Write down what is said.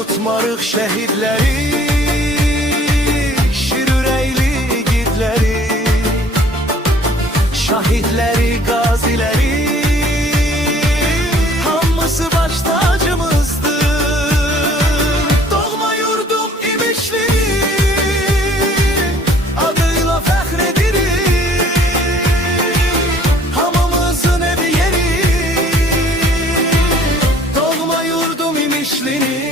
unutmarıq şəhidləri, şirürəyli igidləri, şahidləri, qaziləri, hamısı baş tacımızdır. Doğma yurdum İmişli'nin adıyla fəxr edirik, hamımızın evi yeri. Doğma yurdum İmişli'nin